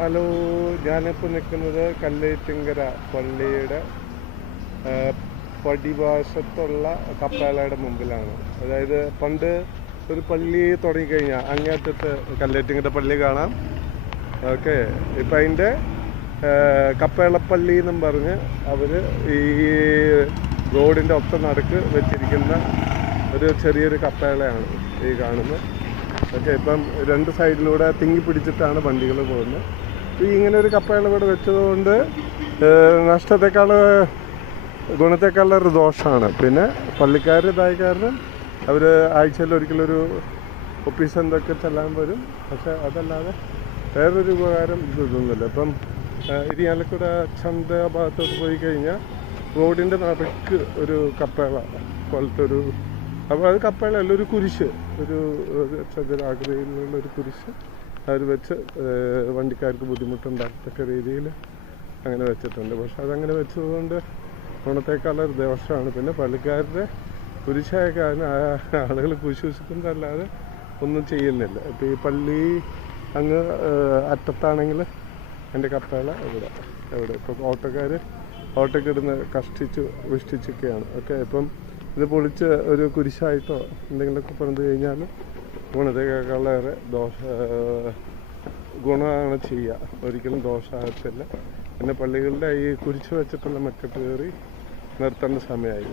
Hello, ഞാനിപ്പോൾ നിൽക്കുന്നത് കല്ലേറ്റിങ്കര പള്ളിയുടെ പടിവാശത്തുള്ള കപ്പേളയുടെ മുമ്പിലാണ്. അതായത് പണ്ട് ഒരു പള്ളി തുടങ്ങിക്കഴിഞ്ഞാൽ അങ്ങേറ്റത്ത് കല്ലേറ്റിങ്കര പള്ളി കാണാം. ഓക്കെ, ഇപ്പം അതിൻ്റെ കപ്പേളപ്പള്ളി എന്നും പറഞ്ഞ് അവർ ഈ റോഡിൻ്റെ ഒത്ത നടുക്ക് വെച്ചിരിക്കുന്ന ഒരു ചെറിയൊരു കപ്പേളയാണ് ഈ കാണുന്നത്. ഓക്കെ, ഇപ്പം രണ്ട് സൈഡിലൂടെ തിങ്ങി പിടിച്ചിട്ടാണ് വണ്ടികൾ പോകുന്നത്. ഈ ഇങ്ങനെ ഒരു കപ്പേള ഇവിടെ വെച്ചതുകൊണ്ട് നഷ്ടത്തെക്കാൾ ഗുണത്തെക്കാളൊരു ദോഷമാണ്. പിന്നെ പള്ളിക്കാർ ഇതായ കാരണം അവർ ആഴ്ചയിൽ ഒരിക്കലൊരു ഒപ്പീസ് എന്തൊക്കെ ചെല്ലാൻ വരും. പക്ഷെ അതല്ലാതെ വേറൊരു ഉപകാരം ഇതൊന്നുമില്ല. ഇപ്പം ഇരിയാലക്കുട ചന്ത ഭാഗത്തോട്ട് പോയി കഴിഞ്ഞാൽ റോഡിൻ്റെ നടുക്ക് ഒരു കപ്പേള പോലത്തെ ഒരു, അപ്പോൾ അത് കപ്പേളയല്ല, ഒരു കുരിശ്, ഒരു ചതുരാകൃതിയിലുള്ള ഒരു കുരിശ് അവർ വെച്ച് വണ്ടിക്കാർക്ക് ബുദ്ധിമുട്ടുണ്ടാക്കത്തക്ക രീതിയിൽ അങ്ങനെ വെച്ചിട്ടുണ്ട്. പക്ഷെ അതങ്ങനെ വെച്ചതുകൊണ്ട് ഗുണത്തേക്കാളൊരു ദോഷമാണ്. പിന്നെ പള്ളിക്കാരുടെ കുരിശായ കാരണം ആളുകൾ കുരിശിക്കുന്നതല്ലാതെ ഒന്നും ചെയ്യുന്നില്ല. ഇപ്പോൾ ഈ പള്ളി അങ്ങ് അറ്റത്താണെങ്കിൽ എൻ്റെ കപ്പേള എവിടെ ഇപ്പം ഓട്ടോക്കിടുന്ന് വിഷ്ടിച്ചൊക്കെയാണ്. ഓക്കെ, ഇപ്പം ഇത് പൊളിച്ച് ഒരു കുരിശായിട്ടോ എന്തെങ്കിലുമൊക്കെ പണിത് കഴിഞ്ഞാൽ ഗുണത്തേക്കാളേറെ ഗുണമാണ് ചെയ്യുക, ഒരിക്കലും ദോഷമാകത്തില്ല. പിന്നെ പള്ളികളുടെ ഈ കുരിശ് വെച്ചിട്ടുള്ള മെക്കെട്ട് കയറി നിർത്തേണ്ട സമയമായി.